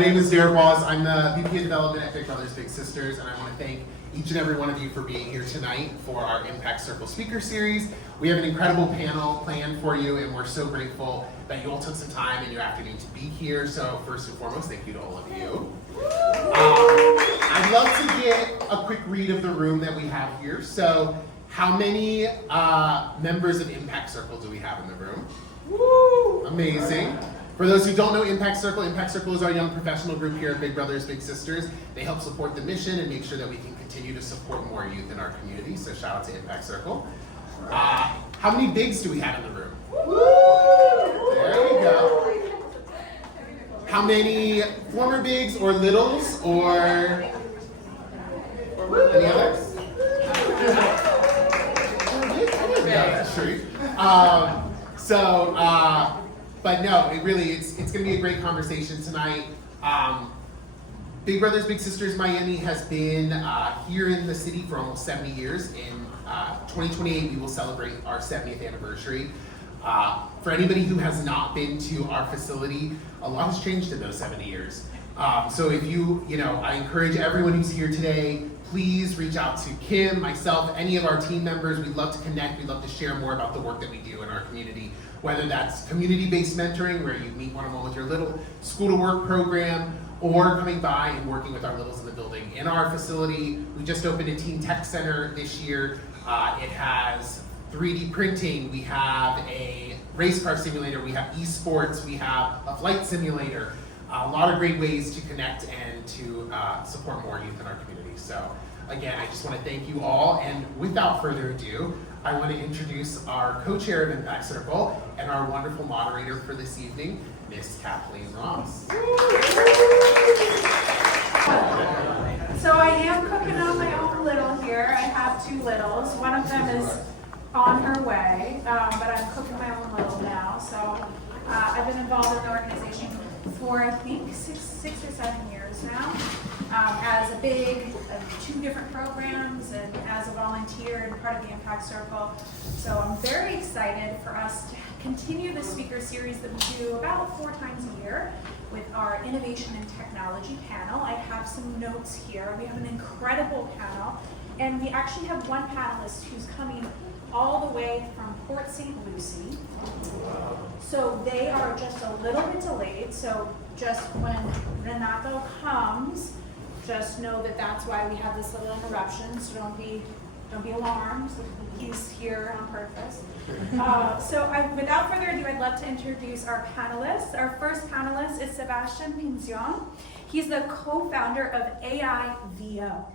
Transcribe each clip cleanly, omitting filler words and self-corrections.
My name is Derek Wallace. I'm the VP of Development at Big Brothers Big Sisters, and I want to thank each and every one of you for being here tonight for our Impact Circle Speaker Series. We have an incredible panel planned for you, and we're so grateful that you all took some time in your afternoon to be here. So first and foremost, thank you to all of you. I'd love to get a quick read of the room that we have here. So how many members of Impact Circle do we have in the room? Woo! Amazing. For those who don't know Impact Circle is our young professional group here at Big Brothers Big Sisters. They help support the mission and make sure that we can continue to support more youth in our community. So shout out to Impact Circle. How many bigs do we have in the room? There we go. How many former bigs or littles or any others? But no, it's going to be a great conversation tonight. Big Brothers Big Sisters Miami has been here in the city for almost 70 years. In 2028, we will celebrate our 70th anniversary. For anybody who has not been to our facility, a lot has changed in those 70 years. So if I encourage everyone who's here today, please reach out to Kim, myself, any of our team members. We'd love to connect. We'd love to share more about the work that we do in our community, whether that's community-based mentoring, where you meet one-on-one with your little school-to-work program, or coming by and working with our littles in the building. In our facility, we just opened a teen tech center this year. It has 3D printing, we have a race car simulator, we have esports, we have a flight simulator. A lot of great ways to connect and to support more youth in our community. So again, I just want to thank you all, and without further ado, I want to introduce our co-chair of Impact Circle and our wonderful moderator for this evening, Miss Kathleen Ross. So I am cooking on my own little here. I have two littles. One of them is on her way, but I'm cooking my own little now. So I've been involved in the organization for I think six or 7 years now, as a big of 2 different programs and as a volunteer and part of the Impact Circle. So I'm very excited for us to continue the speaker series that we do about 4 times a year with our Innovation and Technology panel. I have some notes here. We have an incredible panel, and we actually have one panelist who's coming all the way from Port St. Lucie. So they are just a little bit delayed, so just when Renato comes, just know that that's why we have this little interruption, so don't be alarmed. He's here on purpose. Without further ado, I'd love to introduce our panelists. Our first panelist is Sebastian Pinzon. He's the co-founder of AIVO.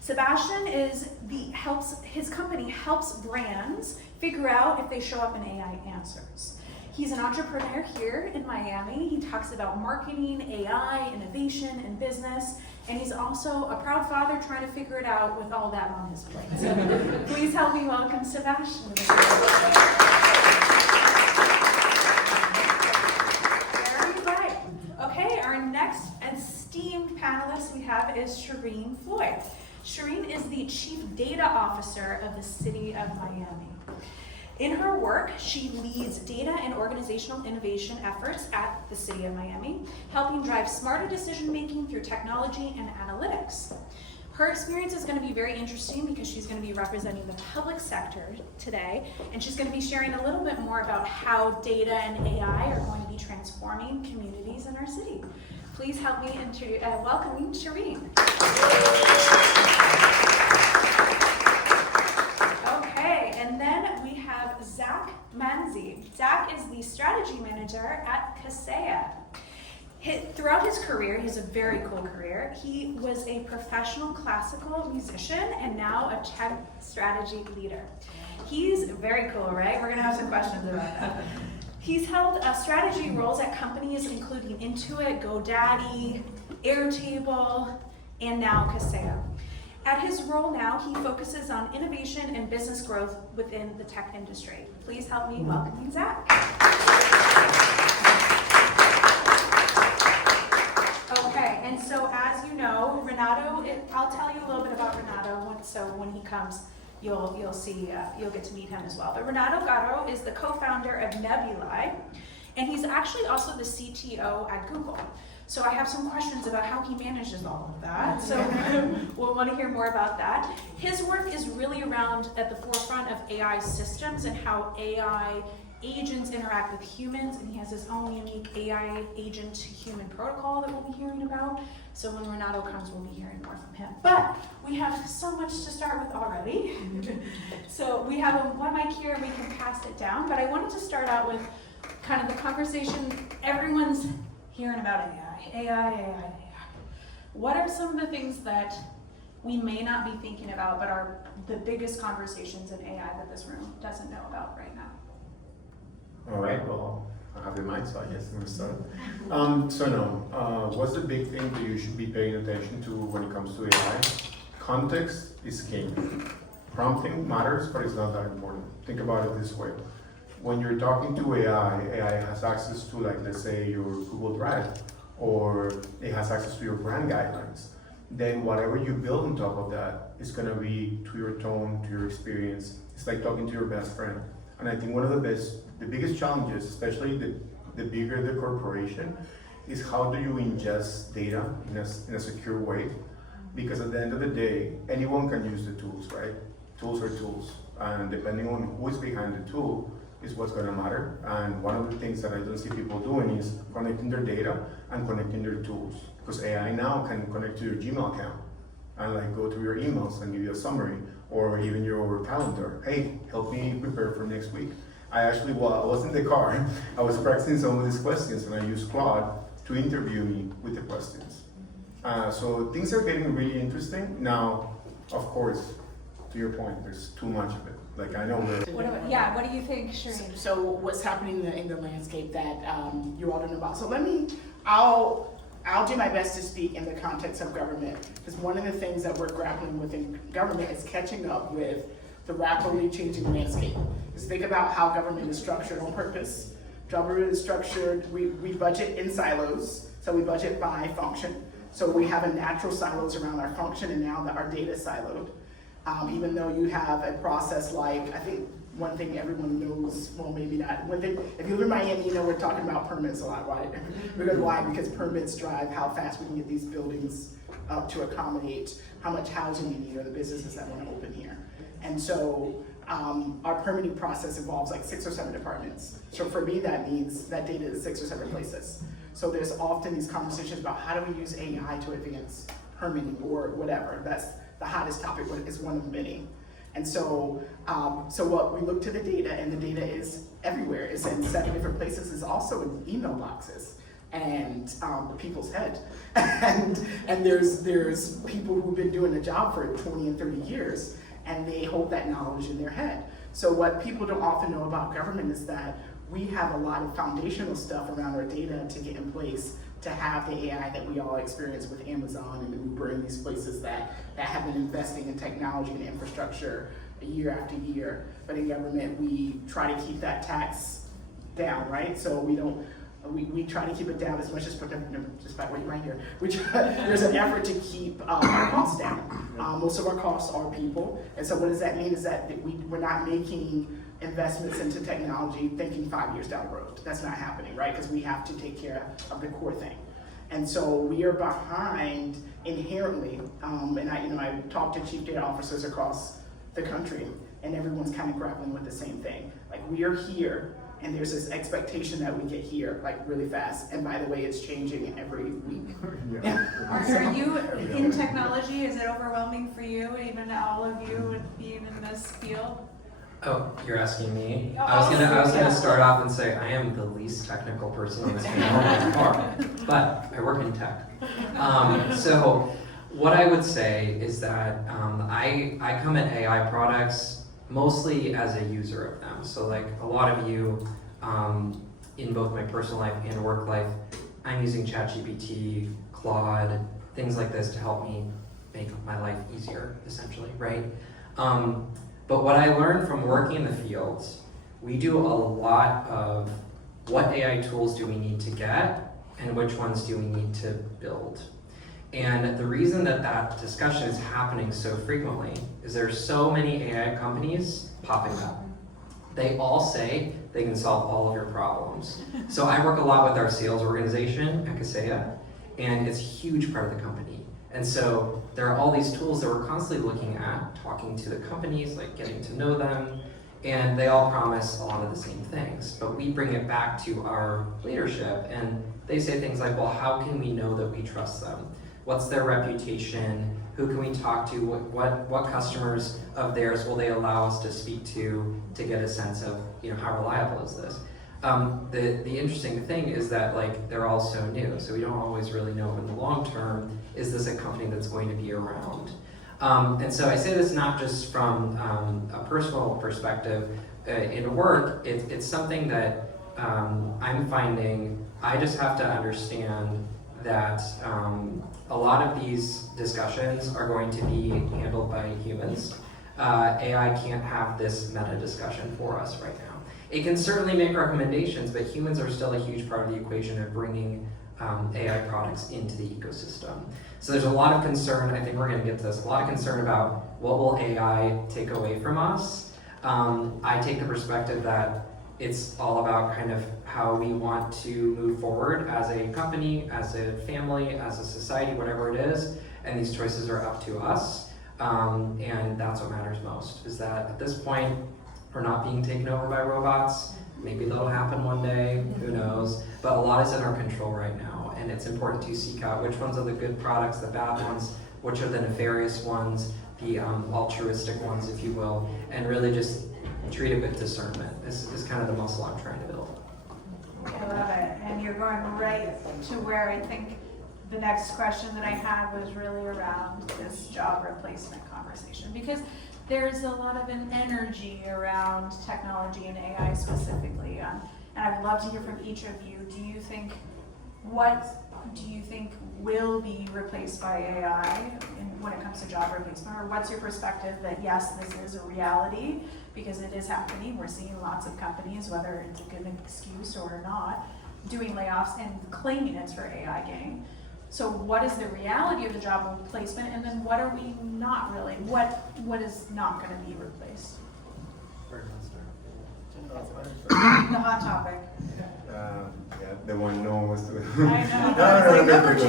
Sebastian his company helps brands figure out if they show up in AI answers. He's an entrepreneur here in Miami. He talks about marketing, AI, innovation, and business. And he's also a proud father trying to figure it out with all that on his plate. So please help me welcome Sebastian. Very right. Okay, our next esteemed panelist we have is Shireen Floyd. Shireen is the Chief Data Officer of the City of Miami. In her work, she leads data and organizational innovation efforts at the City of Miami, helping drive smarter decision-making through technology and analytics. Her experience is going to be very interesting because she's going to be representing the public sector today, and she's going to be sharing a little bit more about how data and AI are going to be transforming communities in our city. Please help me welcoming Shireen. Okay, and then we have Zach Manzi. Zach is the strategy manager at Kaseya. Throughout his career, he has a very cool career. He was a professional classical musician and now a tech strategy leader. He's very cool, right? We're gonna have some questions about that. He's held strategy roles at companies including Intuit, GoDaddy, Airtable, and now Kaseya. At his role now, he focuses on innovation and business growth within the tech industry. Please help me welcome Zach. Okay, and so as you know, Renato, I'll tell you a little bit about Renato, so when he comes, you'll see, you'll get to meet him as well. But Renato Garro is the co-founder of Nebulae, and he's actually also the CTO at Google. So I have some questions about how he manages all of that. So we'll want to hear more about that. His work is really around at the forefront of AI systems and how AI agents interact with humans, and he has his own unique AI agent to human protocol that we'll be hearing about. So when Renato comes, we'll be hearing more from him. But we have so much to start with already. So we have one mic here and we can pass it down, but I wanted to start out with kind of the conversation. Everyone's hearing about AI. What are some of the things that we may not be thinking about, but are the biggest conversations in AI that this room doesn't know about right now? All right, well, I have the mic, so I guess I'm gonna start. What's the big thing that you should be paying attention to when it comes to AI? Context is king. Prompting matters, but it's not that important. Think about it this way. When you're talking to AI has access to, like, let's say your Google Drive, or it has access to your brand guidelines. Then whatever you build on top of that is gonna be to your tone, to your experience. It's like talking to your best friend. And I think one of the biggest challenges, especially the bigger the corporation, is how do you ingest data in a secure way? Because at the end of the day, anyone can use the tools, right? Tools are tools. And depending on who is behind the tool is what's gonna matter. And one of the things that I don't see people doing is connecting their data and connecting their tools. Because AI now can connect to your Gmail account and like go through your emails and give you a summary, or even your calendar. Hey, help me prepare for next week. While I was in the car, I was practicing some of these questions, and I used Claude to interview me with the questions. So things are getting really interesting. Now, of course, to your point, there's too much of it. Like, I know What do you think, Shireen? So what's happening in the landscape that you all don't know about? So I'll do my best to speak in the context of government, because one of the things that we're grappling with in government is catching up with the rapidly changing landscape. Just think about how government is structured on purpose. Government is structured, we budget in silos, so we budget by function. So we have a natural silos around our function, and now that our data is siloed. Even though you have a process like, I think one thing everyone knows, well maybe not, one thing, if you live in Miami, you know we're talking about permits a lot, right? Because why? Because permits drive how fast we can get these buildings up to accommodate how much housing we need or the businesses that want to open here. And so our permitting process involves like 6 or 7 departments. So for me, that means that data is 6 or 7 places. So there's often these conversations about how do we use AI to advance permitting or whatever. That's the hottest topic, is one of many. And so, what we look to the data, and the data is everywhere. It's in 7 different places. It's also in email boxes and people's head. and there's people who've been doing the job for 20 and 30 years, and they hold that knowledge in their head. So what people don't often know about government is that we have a lot of foundational stuff around our data to get in place to have the AI that we all experience with Amazon and Uber and these places that have been investing in technology and infrastructure year after year. But in government, we try to keep that tax down, right? So we try to keep it down as much as, just by waiting right here, there's an effort to keep our costs down. Most of our costs are people. And so what does that mean is that we're not making investments into technology thinking 5 years down the road. That's not happening, right? Because we have to take care of the core thing. And so we are behind inherently, and I talked to chief data officers across the country, and everyone's kind of grappling with the same thing. Like, we are here, and there's this expectation that we get here like really fast. And by the way, it's changing every week. Are you in technology? Is it overwhelming for you, even all of you being in this field? Oh, you're asking me? I was gonna start off and say I am the least technical person on this panel, but I work in tech. So what I would say is that I come at AI products mostly as a user of them. So like a lot of you, in both my personal life and work life, I'm using ChatGPT, Claude, things like this to help me make my life easier, essentially, right? But what I learned from working in the field, we do a lot of what AI tools do we need to get and which ones do we need to build. And the reason that discussion is happening so frequently is there's so many AI companies popping up. They all say they can solve all of your problems. So I work a lot with our sales organization at Kaseya, and it's a huge part of the company. And so there are all these tools that we're constantly looking at, talking to the companies, like getting to know them, and they all promise a lot of the same things. But we bring it back to our leadership, and they say things like, well, how can we know that we trust them? What's their reputation? Who can we talk to? What customers of theirs will they allow us to speak to get a sense of, how reliable is this? The interesting thing is that they're all so new, so we don't always really know in the long term, is this a company that's going to be around? And so I say this not just from a personal perspective. In work, it's something that I'm finding I just have to understand that a lot of these discussions are going to be handled by humans. AI can't have this meta discussion for us right now. It can certainly make recommendations, but humans are still a huge part of the equation of bringing AI products into the ecosystem. So there's a lot of concern, I think we're gonna get to this, a lot of concern about what will AI take away from us. I take the perspective that it's all about kind of how we want to move forward as a company, as a family, as a society, whatever it is, and these choices are up to us. And that's what matters most, is that at this point, we're not being taken over by robots. Maybe that'll happen one day, who knows? But a lot is in our control right now, and it's important to seek out which ones are the good products, the bad ones, which are the nefarious ones, the altruistic ones, if you will, and really just treat it with discernment. This is kind of the muscle I'm trying to build. I love it, and you're going right to where I think the next question that I had was really around this job replacement conversation, because there's a lot of an energy around technology and AI specifically, and I'd love to hear from each of you. What do you think will be replaced by AI when it comes to job replacement, or what's your perspective that yes, this is a reality because it is happening? We're seeing lots of companies, whether it's a good excuse or not, doing layoffs and claiming it's for AI gain. So what is the reality of the job replacement, and then what are we not really? What is not going to be replaced? The hot topic. Yeah, the one no one wants to. I know. No, It's like number no. two.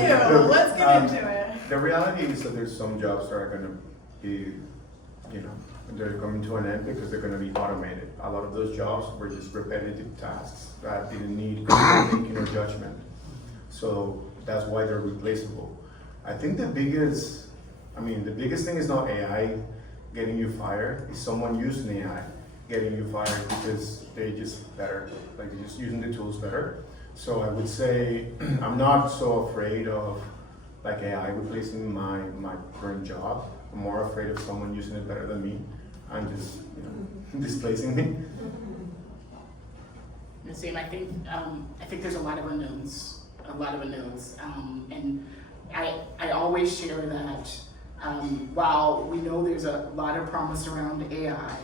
Let's get into it. The reality is that there's some jobs that are going to be, they're coming to an end because they're going to be automated. A lot of those jobs were just repetitive tasks that didn't need critical thinking or judgment. So that's why they're replaceable. I think the biggest thing is not AI getting you fired, it's someone using AI getting you fired because they're just better, they're just using the tools better. So I would say I'm not so afraid of AI replacing my current job. I'm more afraid of someone using it better than me and just displacing me. Same. I think there's a lot of unknowns. And I always share that while we know there's a lot of promise around AI,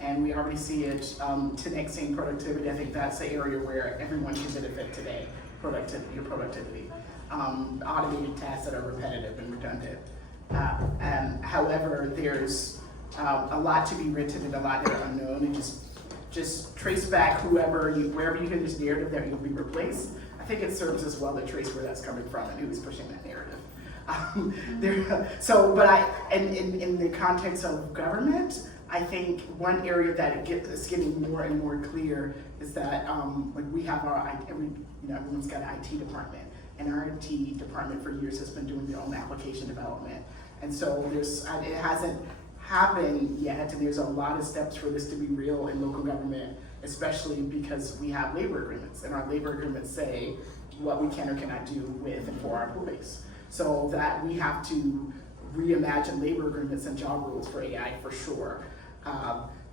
and we already see it to next-in productivity, I think that's the area where everyone can benefit today, productivity. Automated tasks that are repetitive and redundant. However, there's a lot to be written and a lot that are unknown, and just trace back wherever you hear this narrative that you'll be replaced. I think it serves as well to trace where that's coming from and who's pushing that narrative. In the context of government, I think one area that is getting more and more clear is that we have everyone's got an IT department, and our IT department for years has been doing their own application development, and so it hasn't happened yet, and there's a lot of steps for this to be real in local government, especially because we have labor agreements, and our labor agreements say what we can or cannot do with and for our employees. So that we have to reimagine labor agreements and job rules for AI for sure.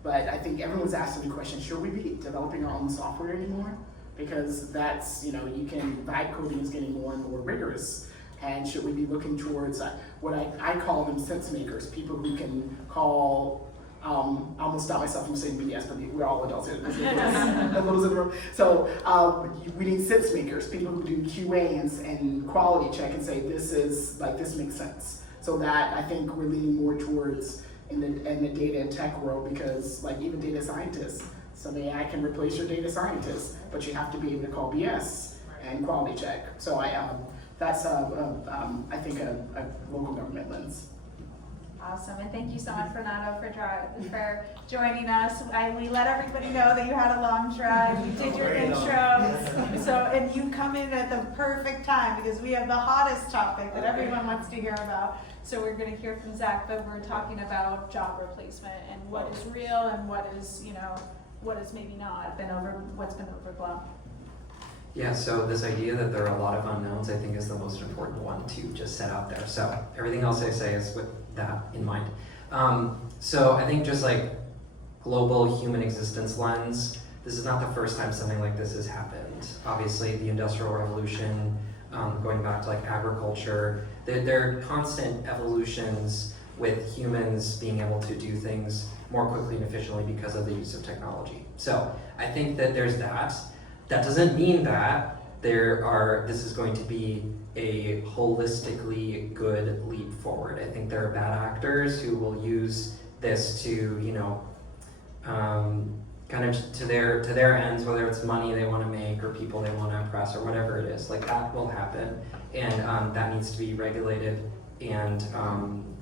But I think everyone's asking the question, should we be developing our own software anymore? Because that's, vibe coding is getting more and more rigorous. And should we be looking towards what I call them sense makers, people who can call, I almost stop myself from saying BS, but we're all adults here. So we need sense makers, people who do QA and quality check and say, this makes sense. So that I think we're leaning more towards in the data and tech world, because even data scientists, some AI can replace your data scientists, but you have to be able to call BS and quality check. So that's I think a local government lens. Awesome, and thank you so much, Fernando, for joining us. We let everybody know that you had a long drive, you did your intro, so, and you come in at the perfect time because we have the hottest topic that everyone wants to hear about. So we're gonna hear from Zach, but we're talking about job replacement and what is real and what is, what is maybe not what's been overblown. Yeah, so this idea that there are a lot of unknowns, I think, is the most important one to just set out there. So everything else I say is with that in mind. So I think just like global human existence lens, this is not the first time something like this has happened. Obviously, the Industrial Revolution, going back to like agriculture, there are constant evolutions with humans being able to do things more quickly and efficiently because of the use of technology. So I think that there's that. That doesn't mean that this is going to be a holistically good leap forward. I think there are bad actors who will use this to, kind of to their ends, whether it's money they want to make or people they want to impress or whatever it is. Like that will happen, and that needs to be regulated and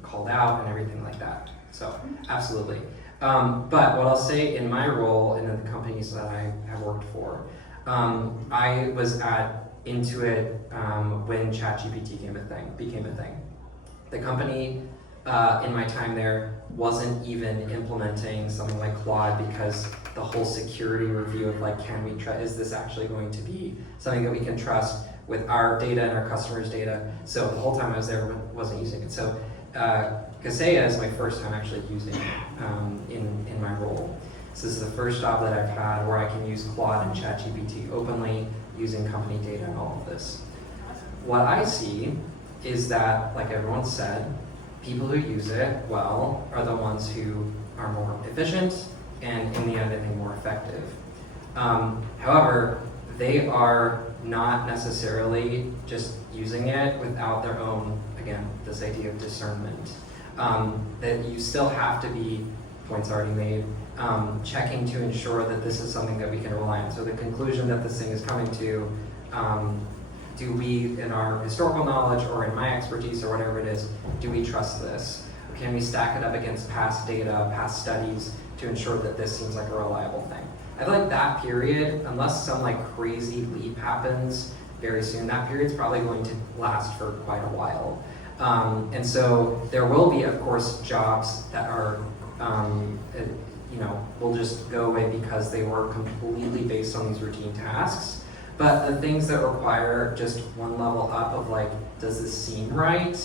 called out and everything like that. So absolutely. But what I'll say in my role in the companies that I have worked for, I was at Intuit when ChatGPT became a thing. The company in my time there wasn't even implementing something like Claude because the whole security review of like, is this actually going to be something that we can trust with our data and our customers' data? So the whole time I was there, wasn't using it. So Kaseya is my first time actually using it in my role. So this is the first job that I've had where I can use Claude and ChatGPT openly using company data and all of this. What I see is that, like everyone said, people who use it well are the ones who are more efficient and in the end, I think, more effective. However, they are not necessarily just using it without their own, again, this idea of discernment. That you still have to be, points already made, checking to ensure that this is something that we can rely on. So the conclusion that this thing is coming to, do we, in our historical knowledge or in my expertise or whatever it is, do we trust this? Can we stack it up against past data, past studies to ensure that this seems like a reliable thing? I feel like that period, unless some like crazy leap happens very soon, that period's probably going to last for quite a while. And so there will be, of course, jobs that are, will just go away because they were completely based on these routine tasks. But the things that require just one level up of like, does this seem right?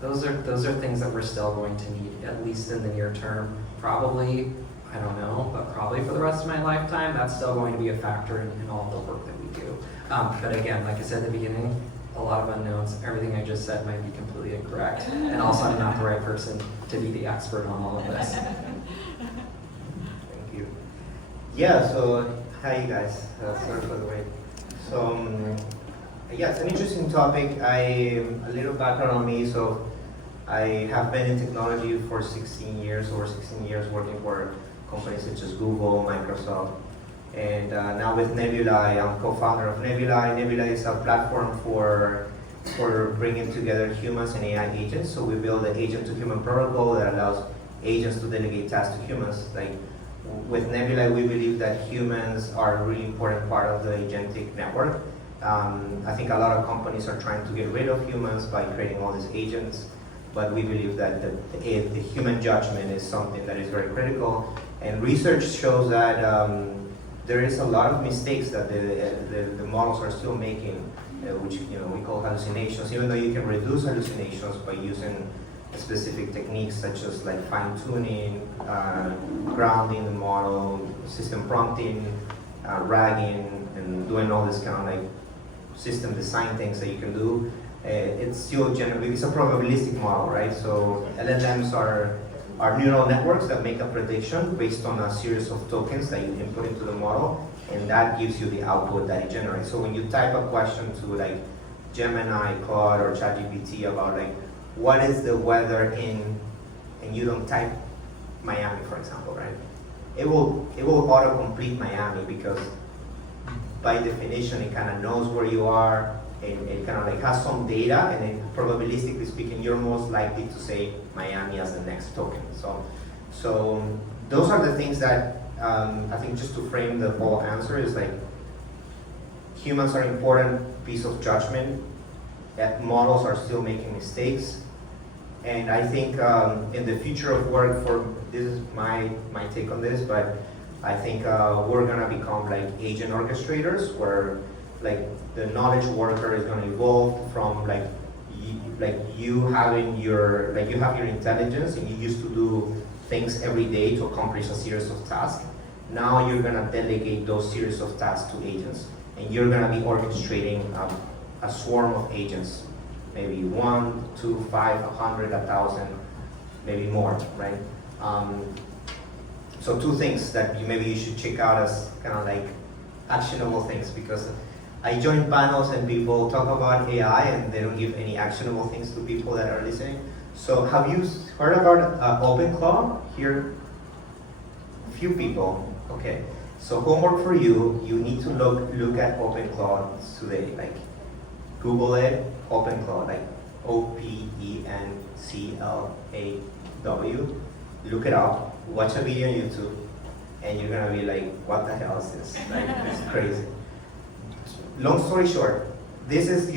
Those are things that we're still going to need, at least in the near term. Probably, I don't know, but probably for the rest of my lifetime, that's still going to be a factor in all the work that we do. But again, like I said at the beginning, a lot of unknowns. Everything I just said might be completely incorrect. And also I'm not the right person to be the expert on all of this. Thank you. Yeah, so hi you guys. Sorry for the wait. So yeah, it's an interesting topic. A little background on me. So I have been in technology for over 16 years, working for companies such as Google, Microsoft. And now with Nebula, I'm co-founder of Nebula. Nebula is a platform for bringing together humans and AI agents. So we build an agent-to-human protocol that allows agents to delegate tasks to humans. Like with Nebula, we believe that humans are a really important part of the agentic network. I think a lot of companies are trying to get rid of humans by creating all these agents, but we believe that the human judgment is something that is very critical. And research shows that there is a lot of mistakes that the models are still making, which we call hallucinations, even though you can reduce hallucinations by using specific techniques such as like fine-tuning, grounding the model, system prompting, RAGing, and doing all this kind of like system design things that you can do. It's still generally, it's a probabilistic model, right? So LLMs are neural networks that make a prediction based on a series of tokens that you input into the model, and that gives you the output that it generates. So when you type a question to like Gemini, Claude, or ChatGPT about like, what is the weather in, and you don't type Miami, for example, right? It will auto-complete Miami because by definition, it kind of knows where you are, and kind of like has some data, and then probabilistically speaking, you're most likely to say Miami as the next token. So those are the things that I think, just to frame the whole answer, is like humans are an important piece of judgment, that models are still making mistakes. And I think in the future of work, this is my take on this, but I think we're gonna become like agent orchestrators, where like the knowledge worker is gonna evolve from like you have your intelligence, and you used to do things every day to accomplish a series of tasks. Now you're gonna delegate those series of tasks to agents, and you're gonna be orchestrating a swarm of agents, maybe 1, 2, 5, 100, 1,000, maybe more, right? So 2 things that maybe you should check out as kind of like actionable things, because I join panels and people talk about AI and they don't give any actionable things to people that are listening. So have you heard about OpenClaw here? Few people. Okay. So homework for you. You need to look at OpenClaw today. Like Google it, OpenClaw, like OpenClaw. Look it up. Watch a video on YouTube, and you're gonna be like, "What the hell is this? Like, it's crazy." Long story short, this is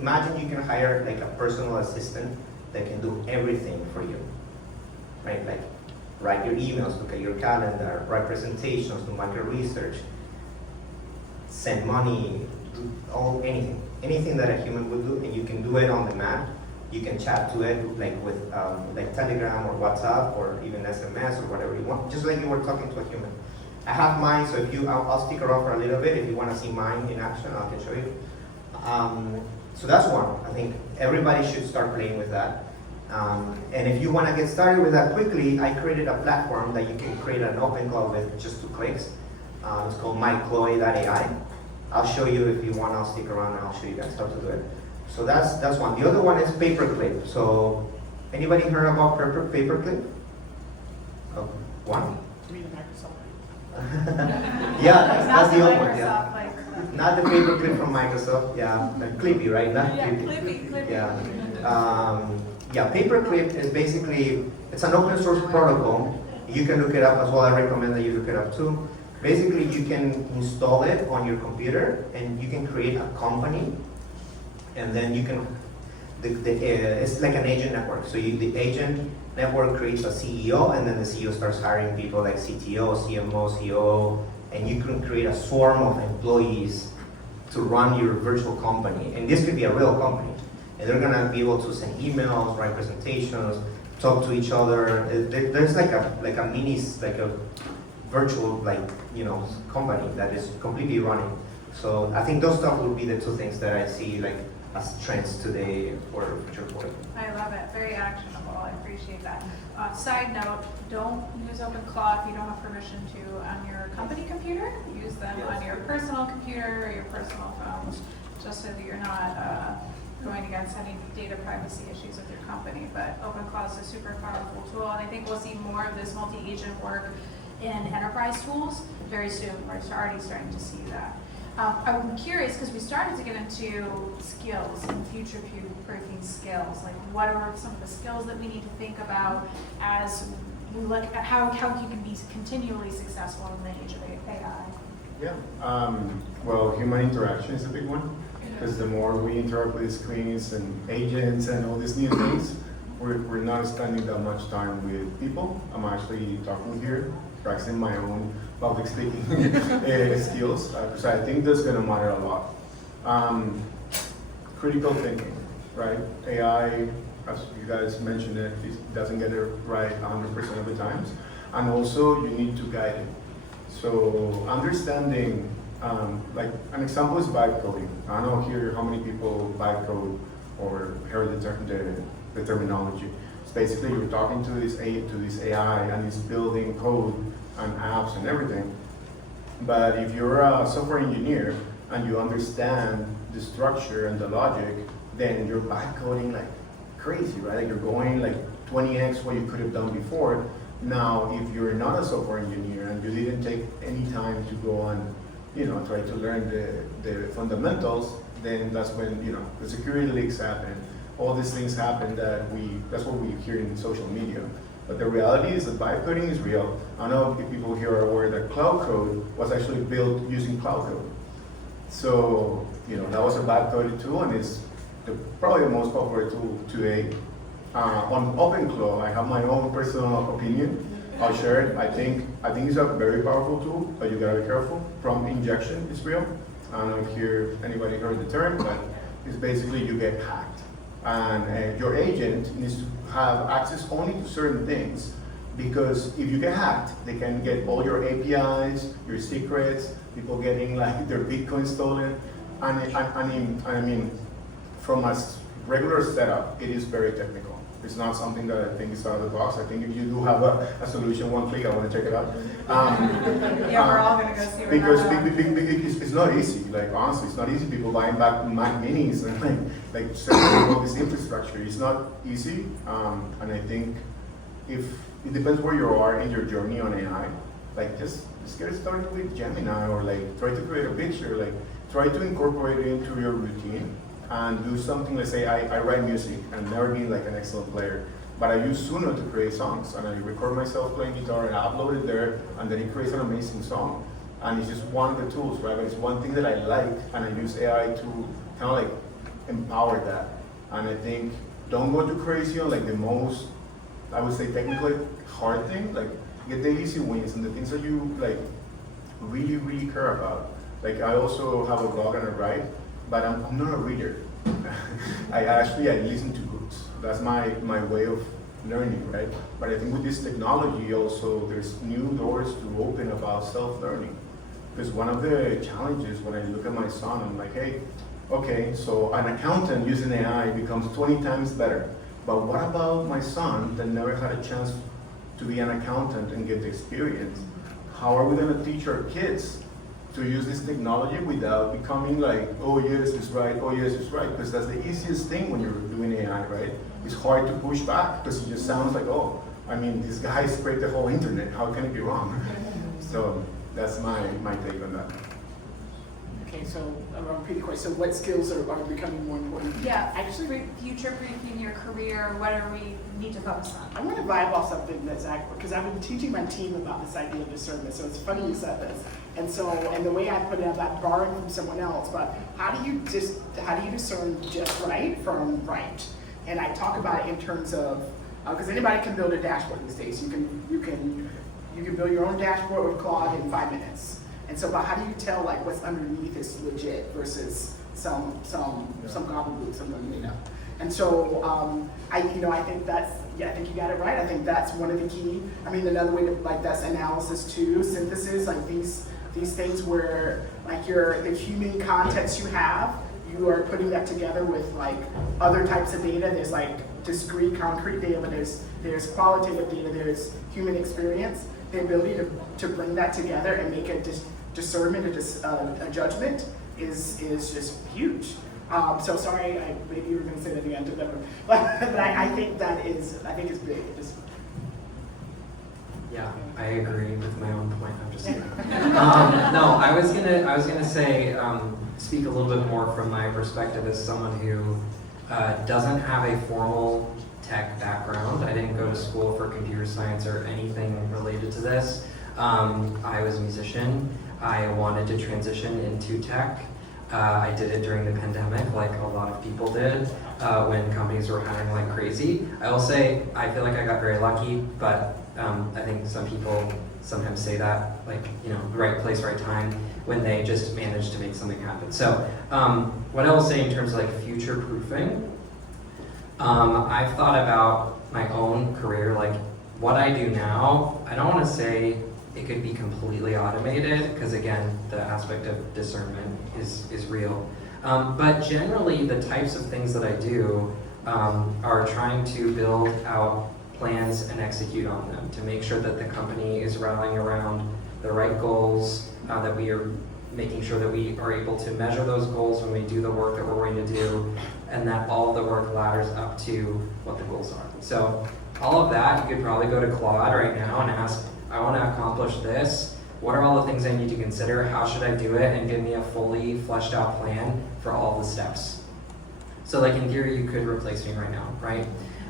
imagine you can hire like a personal assistant that can do everything for you, right? Like write your emails, look at your calendar, write presentations, do market research, send money, do anything that a human would do, and you can do it on demand. You can chat to it like with like Telegram or WhatsApp or even SMS or whatever you want, just like you were talking to a human. I have mine, so I'll stick around for a little bit. If you want to see mine in action, I can show you. So that's one. I think everybody should start playing with that. And if you want to get started with that quickly, I created a platform that you can create an OpenClaw with just 2 clicks. It's called mychloe.ai. I'll show you if you want. I'll stick around and I'll show you guys how to do it. So that's one. The other one is Paperclip. So anybody heard about Paperclip? Oh, one? Read Microsoft. Yeah, that's the old one. Microsoft, Yeah. like, Not the Paperclip from Microsoft. Yeah, the Clippy, right? Not yeah, Clippy. Clippy. Yeah, Paperclip is basically, it's an open source protocol. You can look it up as well. I recommend that you look it up too. Basically, you can install it on your computer, and you can create a company, and then you can, it's like an agent network. So the agent network creates a CEO, and then the CEO starts hiring people like CTO, CMO, COO, and you can create a swarm of employees to run your virtual company. And this could be a real company. And they're gonna be able to send emails, write presentations, talk to each other. There's like a mini, like a virtual, company that is completely running. So I think those stuff would be the 2 things that I see like as trends today for future work. I love it, very actionable, I appreciate that. Side note, don't use OpenClaw if you don't have permission to on your company computer. Use them on your personal computer or your personal phones, just so that you're not going against any data privacy issues with your company. But OpenClaw is a super powerful tool, and I think we'll see more of this multi-agent work in enterprise tools very soon. We're already starting to see that. I'm curious, because we started to get into skills and future-proofing skills. Like, what are some of the skills that we need to think about as we look at how you can be continually successful in the age of AI? Yeah. Well, human interaction is a big one, because the more we interact with screens and agents and all these new things, we're not spending that much time with people. I'm actually talking here, practicing my own public speaking skills, because I think that's going to matter a lot. Critical thinking, right? AI, as you guys mentioned, it doesn't get it right 100% of the times, and also you need to guide it. So understanding, like an example is vibe coding. I don't know here how many people vibe code or heard the terminology. It's basically you're talking to this AI and it's building code and apps and everything. But if you're a software engineer and you understand the structure and the logic, then you're vibe coding like crazy, right? Like you're going like 20x what you could have done before. Now, if you're not a software engineer and you didn't take any time to go and try to learn the fundamentals, then that's when, you know, the security leaks happen. All these things happen that's what we hear in social media. But the reality is that vibe coding is real. I know if people here are aware that Cloud Code was actually built using Cloud Code. So, you know, that was a vibe coded tool, and it's probably the most popular tool today. On OpenClaw, I have my own personal opinion. I'll share it. I think it's a very powerful tool, but you gotta be careful. Prompt injection is real. I don't know if anybody heard the term, but it's basically you get hacked. And your agent needs to have access only to certain things, because if you get hacked, they can get all your APIs, your secrets, people getting like their Bitcoin stolen. I mean, from a regular setup, it is very technical. It's not something that I think is out of the box. I think if you do have a solution, one click, I want to check it out. Yeah, we're all gonna go see what Because that it's not easy. Like honestly, it's not easy. People buying back Mac Minis and like setting all this infrastructure. It's not easy. And I think if it depends where you are in your journey on AI, like just get started with Gemini, or like try to create a picture. Like try to incorporate it into your routine and do something. Let's say I write music and I've never been like an excellent player, but I use Suno to create songs, and I record myself playing guitar and I upload it there, and then it creates an amazing song. And it's just one of the tools, right? But it's one thing that I like, and I use AI to kind of like empower that. And I think don't go too crazy on like the most, I would say, technically hard thing. Like get the easy wins and the things that you like really care about. Like I also have a blog and I write, but I'm not a reader. I listen to books. That's my way of learning, right? But I think with this technology also, there's new doors to open about self-learning. Because one of the challenges when I look at my son, I'm like, hey, okay, so an accountant using AI becomes 20 times better. But what about my son that never had a chance to be an accountant and get the experience? How are we gonna teach our kids to use this technology without becoming like, oh yes, it's right, oh yes, it's right? Because that's the easiest thing when you're doing AI, right? It's hard to push back because it just sounds like, oh, I mean, this guy scraped the whole internet, how can it be wrong? So that's my take on that. Okay, so around pretty quick. So what skills are becoming more important? Yeah, actually, future-proofing your career, what do we need to focus on? I want to vibe off something that's accurate, because I've been teaching my team about this idea of discernment. So it's funny you said this. And so, and the way I put it, I'm not borrowing from someone else, but how do you discern just right from right? And I talk about it in terms of, because anybody can build a dashboard these days. You can build your own dashboard with Claude in 5 minutes. And so, but how do you tell like what's underneath is legit versus some gobbledygook, something made up? And so, I think I think you got it right. I think that's one of the key. I mean, another way to like that's analysis too, synthesis, like these things where like the human context you have, you are putting that together with like other types of data. There's like discrete, concrete data, but there's qualitative data, there's human experience. The ability to bring that together and make a discernment, a judgment is just huge. So sorry, maybe you were going to say that again, but I think it's big. Yeah, I agree with my own point. I'm just kidding. No, I was gonna say speak a little bit more from my perspective as someone who doesn't have a formal tech background. I didn't go to school for computer science or anything related to this. I was a musician. I wanted to transition into tech. I did it during the pandemic, like a lot of people did, when companies were hiring like crazy. I will say, I feel like I got very lucky, but I think some people sometimes say that, like, right place, right time, when they just managed to make something happen. So what I will say in terms of like future-proofing, I've thought about my own career, like what I do now. I don't want to say it could be completely automated, because again, the aspect of discernment is real. But generally, the types of things that I do are trying to build out plans and execute on them to make sure that the company is rallying around the right goals, that we are making sure that we are able to measure those goals when we do the work that we're going to do, and that all of the work ladders up to what the goals are. So all of that, you could probably go to Claude right now and ask, I want to accomplish this. what are all the things I need to consider, how should I do it, and give me a fully fleshed out plan for all the steps. So like in theory, you could replace me right now, right?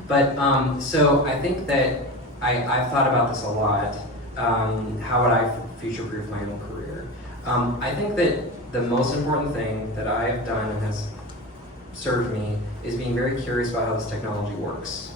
But so I think that I've thought about this a lot. How would I future-proof my own career? I think that the most important thing that I've done and has served me is being very curious about how this technology works.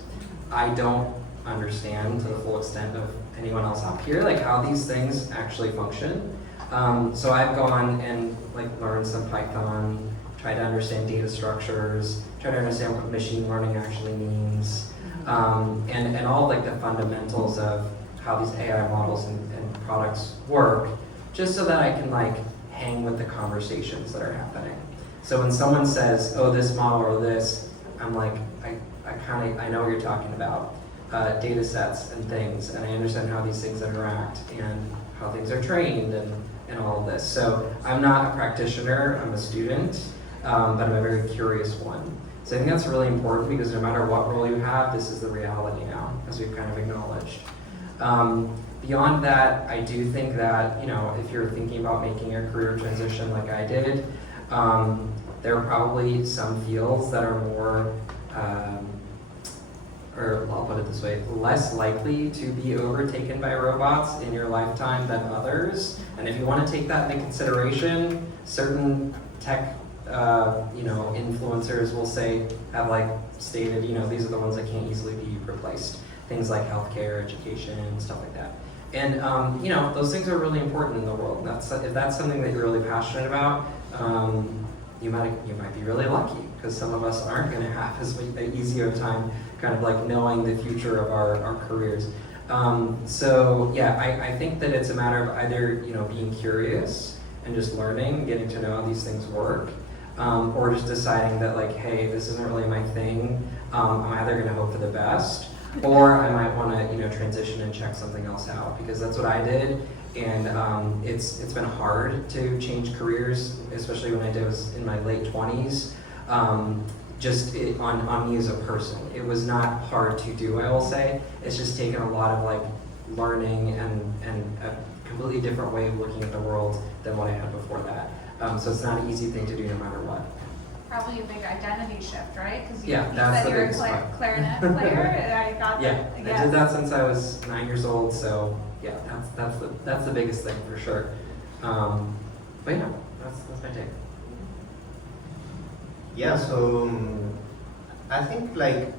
I don't understand to the full extent of anyone else out here, like how these things actually function. So I've gone and like learned some Python, tried to understand data structures, tried to understand what machine learning actually means, and all like the fundamentals of how these AI models and products work, just so that I can like hang with the conversations that are happening. So when someone says, oh, this model or this, I'm like, I know what you're talking about. Data sets and things, and I understand how these things interact and how things are trained and all of this. So I'm not a practitioner, I'm a student, but I'm a very curious one. So I think that's really important because no matter what role you have, this is the reality now, as we've kind of acknowledged. Beyond that, I do think that, you know, if you're thinking about making a career transition like I did, there are probably some fields that are more, or I'll put it this way, less likely to be overtaken by robots in your lifetime than others. And if you want to take that into consideration, certain tech, influencers will have like stated, you know, these are the ones that can't easily be replaced. Things like healthcare, education, and stuff like that. And those things are really important in the world. If that's something that you're really passionate about, you might be really lucky, because some of us aren't going to have as easy of a time kind of like knowing the future of our careers. I think that it's a matter of either being curious and just learning, getting to know how these things work, or just deciding that like, hey, this isn't really my thing. I'm either going to hope for the best, or I might want to transition and check something else out, because that's what I did. And it's been hard to change careers, especially when I was in my late 20s. On me as a person, it was not hard to do, I will say. It's just taken a lot of like learning and a completely different way of looking at the world than what I had before that. So it's not an easy thing to do no matter what. Probably a big identity shift, right? Because Yeah, you that's said the you were a biggest part. clarinet player, and I got Yeah, that. I did that since I was 9 years old, so yeah, that's the biggest thing for sure. But yeah, that's my take. Yeah, so I think like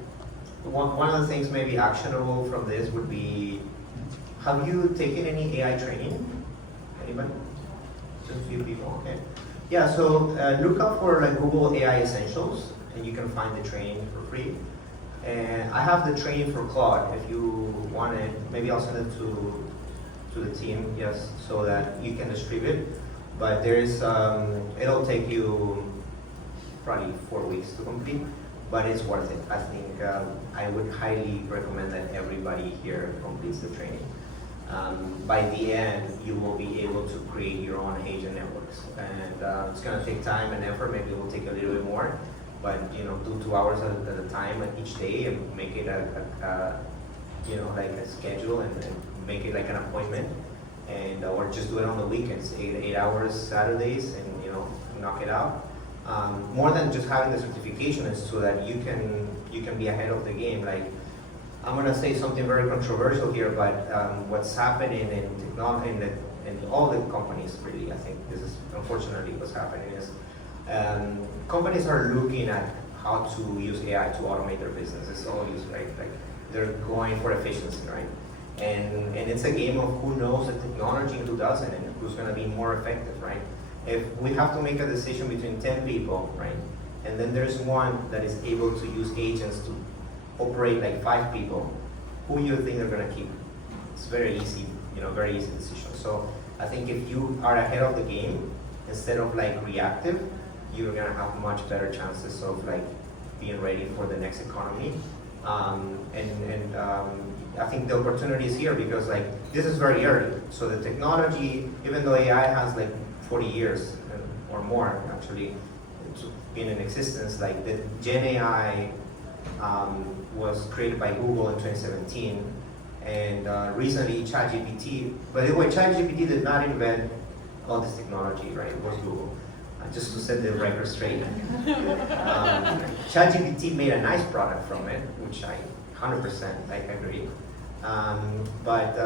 one of the things maybe actionable from this would be, have you taken any AI training? Anybody? Just a few people, okay. Yeah, so look up for like Google AI Essentials, and you can find the training for free. And I have the training for Claude. If you want it, maybe I'll send it to the team, yes, so that you can distribute. But there's, it'll take you probably 4 weeks to complete, but it's worth it. I think I would highly recommend that everybody here completes the training. By the end, you will be able to create your own agent networks, and it's going to take time and effort. Maybe it will take a little bit more, but do 2 hours at a time each day, and make it like a schedule, and make it like an appointment, and or just do it on the weekends, 8 hours Saturdays, and knock it out. More than just having the certification is so that you can be ahead of the game. Like, I'm going to say something very controversial here, but what's happening in technology, in all the companies, really, I think this is unfortunately what's happening is companies are looking at how to use AI to automate their businesses. Always, right? Like, they're going for efficiency, right? And it's a game of who knows the technology and who doesn't, and who's going to be more effective, right? If we have to make a decision between 10 people, right, and then there's one that is able to use agents to operate like 5 people, who you think they're going to keep? It's very easy, very easy decision. So I think if you are ahead of the game, instead of like reactive, you're going to have much better chances of like being ready for the next economy. I think the opportunity is here because like this is very early. So the technology, even though AI has like 40 years or more actually been in existence, like the Gen AI was created by Google in 2017, And recently, ChatGPT, by the way, ChatGPT did not invent all this technology, right? It was Google. Just to set the record straight. ChatGPT made a nice product from it, which I 100% I agree. But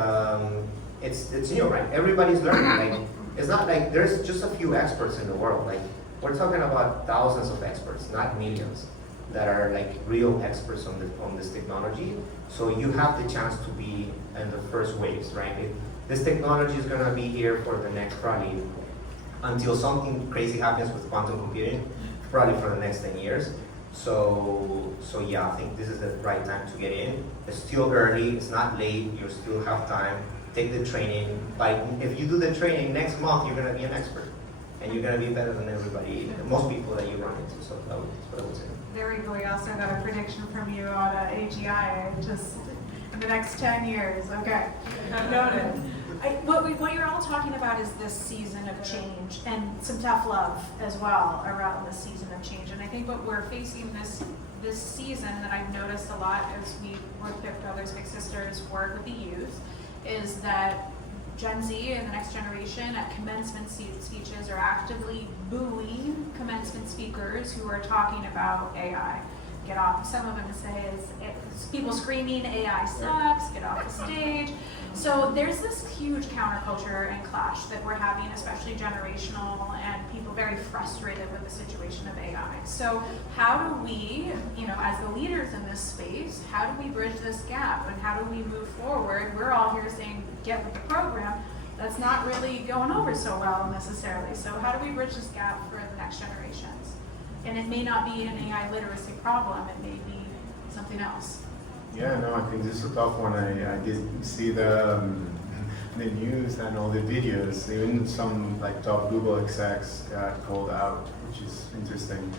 it's new, right? Everybody's learning. Like, it's not like there's just a few experts in the world. Like, we're talking about thousands of experts, not millions, that are like real experts on this technology. So you have the chance to be in the first waves, right? This technology is gonna be here for the next probably until something crazy happens with quantum computing, probably for the next 10 years. So yeah, I think this is the right time to get in. It's still early, it's not late, you still have time. Take the training. Like, if you do the training next month, you're gonna be an expert. And you're gonna be better than everybody, most people that you run into, so that's what I would say. There we go. We also got a prediction from you on AGI, just in the next 10 years. Okay, noted. What you're all talking about is this season of change and some tough love as well around this season of change. And I think what we're facing this season that I've noticed a lot as we work with Brothers Big Sisters work with the youth is that Gen Z and the next generation at commencement speeches are actively booing commencement speakers who are talking about AI. Get off, some of them say it's people screaming AI sucks, get off the stage. So there's this huge counterculture and clash that we're having, especially generational, and people very frustrated with the situation of AI. So how do we, as the leaders in this space, how do we bridge this gap and how do we move forward? We're all here saying get with the program. That's not really going over so well necessarily. So how do we bridge this gap for the next generations? And it may not be an AI literacy problem, it may be something else. Yeah, no, I think this is a tough one. I did see the news and all the videos. Even some like top Google execs got called out, which is interesting.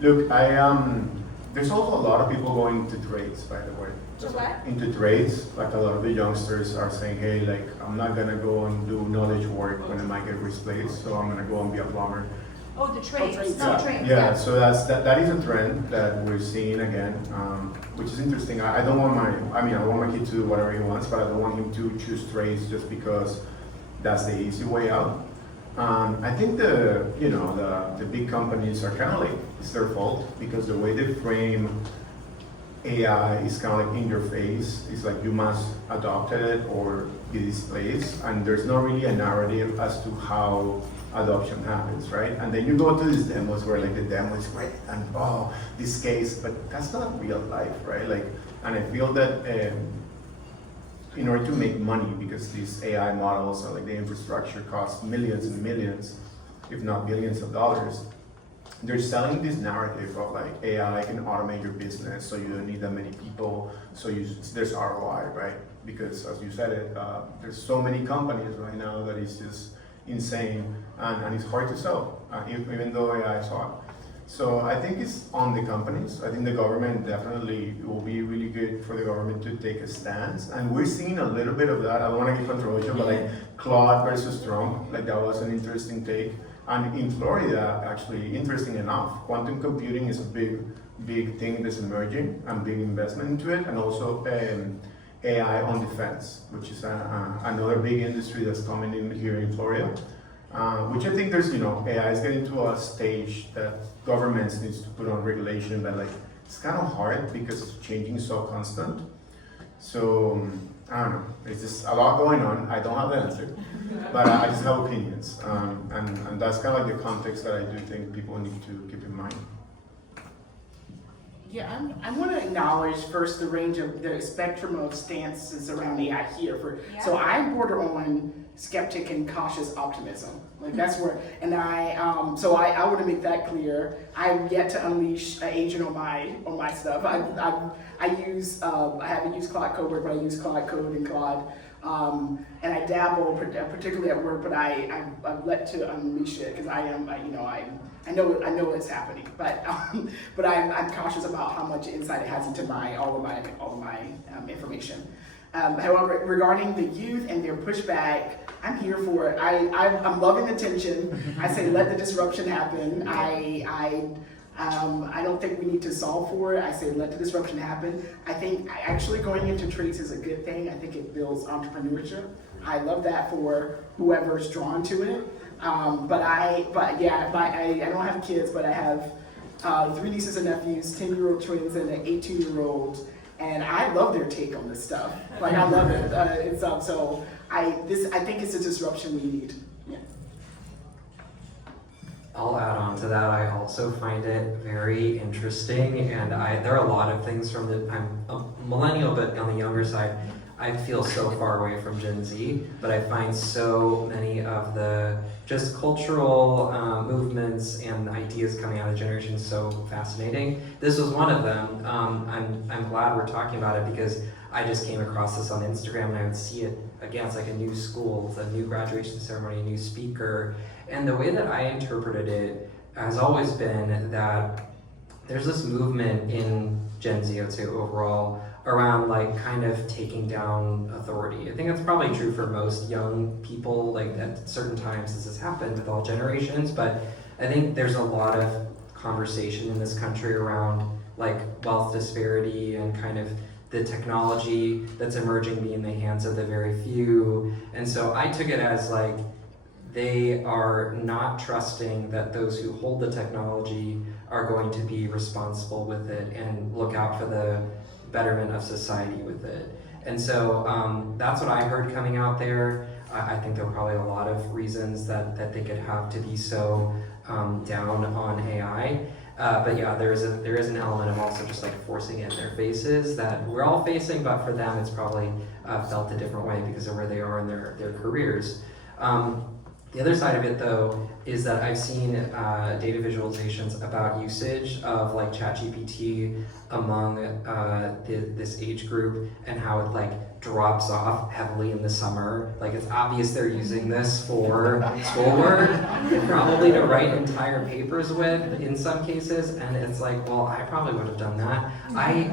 Look, there's also a lot of people going into trades, by the way. To what? Into trades, like a lot of the youngsters are saying, hey, like I'm not gonna go and do knowledge work when I might get replaced, so I'm gonna go and be a plumber. Oh, the trades, trades. no trades. Yeah, so that is a trend that we're seeing again, which is interesting. I don't want I want my kid to do whatever he wants, but I don't want him to choose trades just because that's the easy way out. I think the big companies are kind of like, it's their fault because the way they frame AI is kind of like in your face. It's like you must adopt it or be displaced, and there's not really a narrative as to how adoption happens, right? And then you go to these demos where like the demo is great and this case, but that's not real life, right? Like, and I feel that in order to make money, because these AI models are like the infrastructure costs millions and millions, if not billions of dollars, they're selling this narrative of like AI can automate your business, so you don't need that many people, so there's ROI, right? Because as you said it, there's so many companies right now that is just insane, and it's hard to sell, even though AI is hard. So I think it's on the companies. I think the government definitely, it will be really good for the government to take a stance, and we're seeing a little bit of that. I don't want to get controversial, but like Claude versus Trump, like that was an interesting take. And in Florida, actually, interesting enough, quantum computing is a big thing that's emerging and big investment into it, and also AI on defense, which is another big industry that's coming in here in Florida, which I think there's, AI is getting to a stage that governments needs to put on regulation, but like, it's kind of hard because it's changing so constant. So, I don't know, it's just a lot going on. I don't have the answer, but I just have opinions. And that's kind of like the context that I do think people need to keep in mind. Yeah, I want to acknowledge first the range of the spectrum of stances around AI here. So I border on skeptic and cautious optimism. Like that's where, and I want to make that clear. I've yet to unleash an agent on my stuff. I haven't used Claude Code, but I use Claude Code and Claude. And I dabble, particularly at work, but I've let to unleash it because I know it's happening, but I'm cautious about how much insight it has into all of my information. However, regarding the youth and their pushback, I'm here for it. I'm loving the tension. I say let the disruption happen. I don't think we need to solve for it. I say let the disruption happen. I think actually going into trades is a good thing. I think it builds entrepreneurship. I love that for whoever's drawn to it. But I don't have kids, but I have 3 nieces and nephews, 10-year-old twins and an 18-year-old, and I love their take on this stuff. Like I love it. I think it's a disruption we need. Yeah. I'll add on to that. I also find it very interesting, and there are a lot of things from I'm a millennial, but on the younger side, I feel so far away from Gen Z, but I find so many of the just cultural movements and ideas coming out of generation so fascinating. This was one of them. I'm glad we're talking about it because I just came across this on Instagram and I would see it again. It's like a new school, it's a new graduation ceremony, a new speaker. And the way that I interpreted it has always been that there's this movement in Gen Z, I would say overall, around like kind of taking down authority. I think that's probably true for most young people, like at certain times this has happened with all generations, but I think there's a lot of conversation in this country around like wealth disparity and kind of the technology that's emerging being in the hands of the very few. And so I took it as like, they are not trusting that those who hold the technology are going to be responsible with it and look out for the betterment of society with it. And so that's what I heard coming out there. I think there are probably a lot of reasons that they could have to be so down on AI. But yeah, there is an element of also just like forcing it in their faces that we're all facing, but for them it's probably felt a different way because of where they are in their careers. The other side of it though is that I've seen data visualizations about usage of like ChatGPT among this age group and how it like drops off heavily in the summer. Like it's obvious they're using this for schoolwork, probably to write entire papers with in some cases, and it's like, well, I probably would have done that.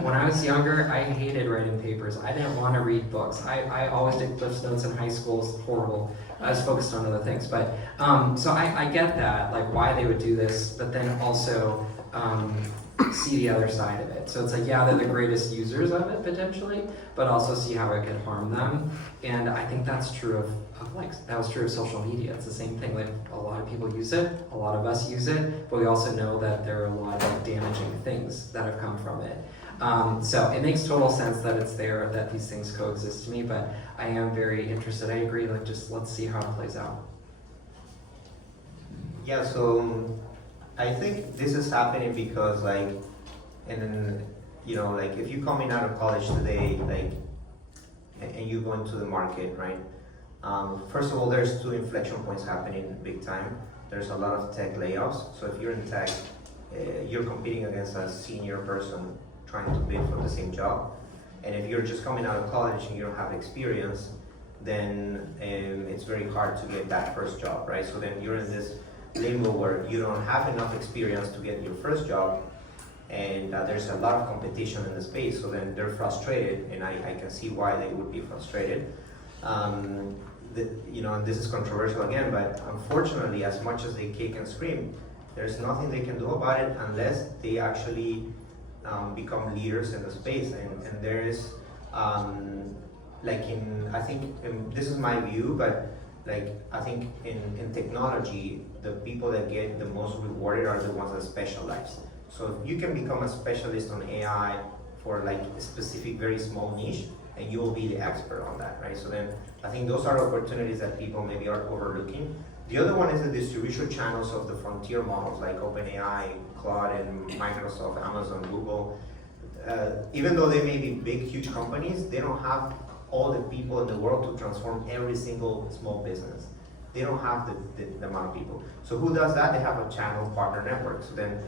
When I was younger, I hated writing papers. I didn't want to read books. I always did Cliff Notes in high school. It's horrible. I was focused on other things, but so I get that, like why they would do this, but then also see the other side of it. So it's like, yeah, they're the greatest users of it potentially, but also see how it could harm them. And I think that's true of like, that was true of social media. It's the same thing, like a lot of people use it, a lot of us use it, but we also know that there are a lot of like, damaging things that have come from it. So it makes total sense that it's there, that these things coexist to me, but I am very interested. I agree, like just let's see how it plays out. Yeah, so I think this is happening because like, like if you're coming out of college today, like, and you go into the market, right? First of all, there's 2 inflection points happening big time. There's a lot of tech layoffs. So if you're in tech, you're competing against a senior person trying to bid for the same job. And if you're just coming out of college and you don't have experience, then it's very hard to get that first job, right? So then you're in this limbo where you don't have enough experience to get your first job, and there's a lot of competition in the space, so then they're frustrated, and I can see why they would be frustrated. And this is controversial again, but unfortunately, as much as they kick and scream, there's nothing they can do about it unless they actually become leaders in the space. And there is, this is my view, but like I think in technology, the people that get the most rewarded are the ones that specialize. So you can become a specialist on AI for like a specific, very small niche, and you will be the expert on that, right? So then I think those are opportunities that people maybe are overlooking. The other one is the distribution channels of the frontier models like OpenAI, Claude, and Microsoft, Amazon, Google. Even though they may be big, huge companies, they don't have all the people in the world to transform every single small business. They don't have the amount of people. So who does that? They have a channel partner network. So then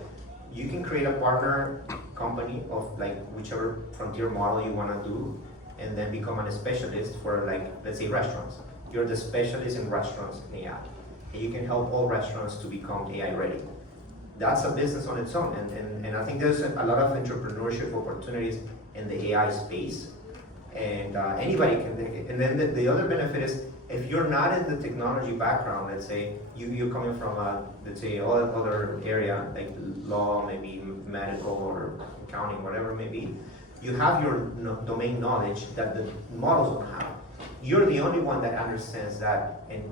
you can create a partner company of like whichever frontier model you want to do, and then become a specialist for like, let's say restaurants. You're the specialist in restaurants in AI. And you can help all restaurants to become AI ready. That's a business on its own. And I think there's a lot of entrepreneurship opportunities in the AI space. and anybody can take it. And then the other benefit is, if you're not in the technology background, let's say you're coming from a, let's say, other area like law, maybe medical or accounting, whatever it may be, you have your domain knowledge that the models don't have. You're the only one that understands that, and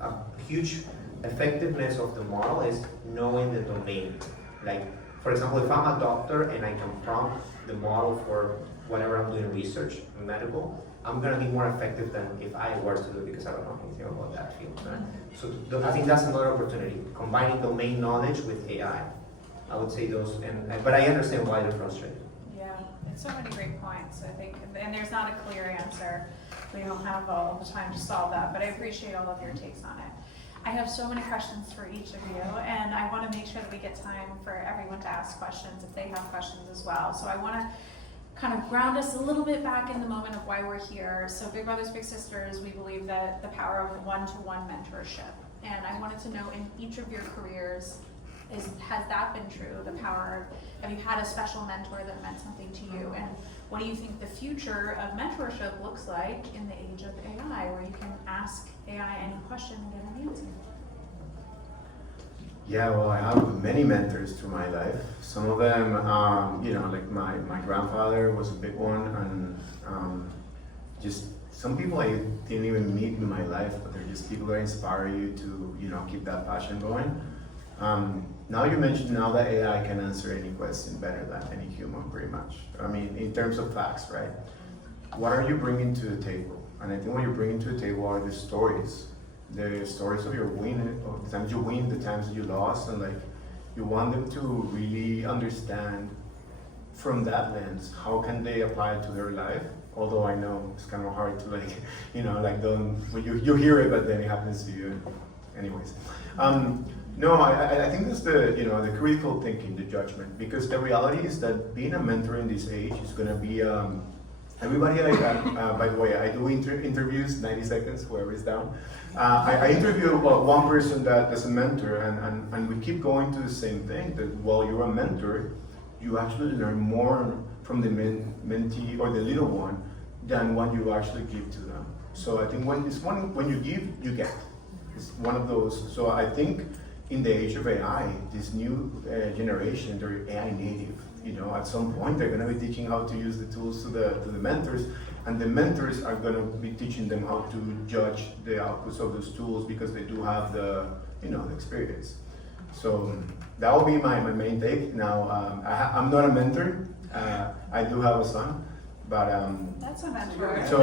a huge effectiveness of the model is knowing the domain. Like, for example, if I'm a doctor and I can prompt the model for whatever I'm doing research in medical, I'm gonna be more effective than if I were to do it because I don't know anything about that field. Right? So I think that's another opportunity, combining domain knowledge with AI. I would say those, but I understand why they're frustrated. Yeah, it's so many great points, I think, and there's not a clear answer. We don't have all the time to solve that, but I appreciate all of your takes on it. I have so many questions for each of you, and I want to make sure that we get time for everyone to ask questions if they have questions as well. So I want to kind of ground us a little bit back in the moment of why we're here. So Big Brothers Big Sisters, we believe that the power of one-to-one mentorship. And I wanted to know, in each of your careers, has that been true? The power of, have you had a special mentor that meant something to you? And what do you think the future of mentorship looks like in the age of AI, where you can ask AI any question and get an answer? Yeah, well, I have many mentors through my life. Some of them, like my grandfather was a big one, and just some people I didn't even meet in my life, but they're just people that inspire you to, keep that passion going. Now you mentioned now that AI can answer any question better than any human, pretty much. I mean, in terms of facts, right? What are you bringing to the table? And I think what you're bringing to the table are the stories of your win, of the times you win, the times that you lost, and like you want them to really understand from that lens how can they apply it to their life. Although I know it's kind of hard to when you hear it, but then it happens to you. Anyways. No, I think that's the critical thinking, the judgment, because the reality is that being a mentor in this age is going to be everybody by the way, I do interviews, 90 seconds, whoever is down. I interview one person that's a mentor, and we keep going to the same thing, that while you're a mentor, you actually learn more from the mentee or the little one than what you actually give to them. So I think when you give, you get. It's one of those. So I think in the age of AI, this new generation, they're AI native. At some point they're going to be teaching how to use the tools to the mentors, and the mentors are going to be teaching them how to judge the outputs of those tools because they do have the the experience. So that will be my main take. Now I'm not a mentor. I do have a son, but That's a mentor. so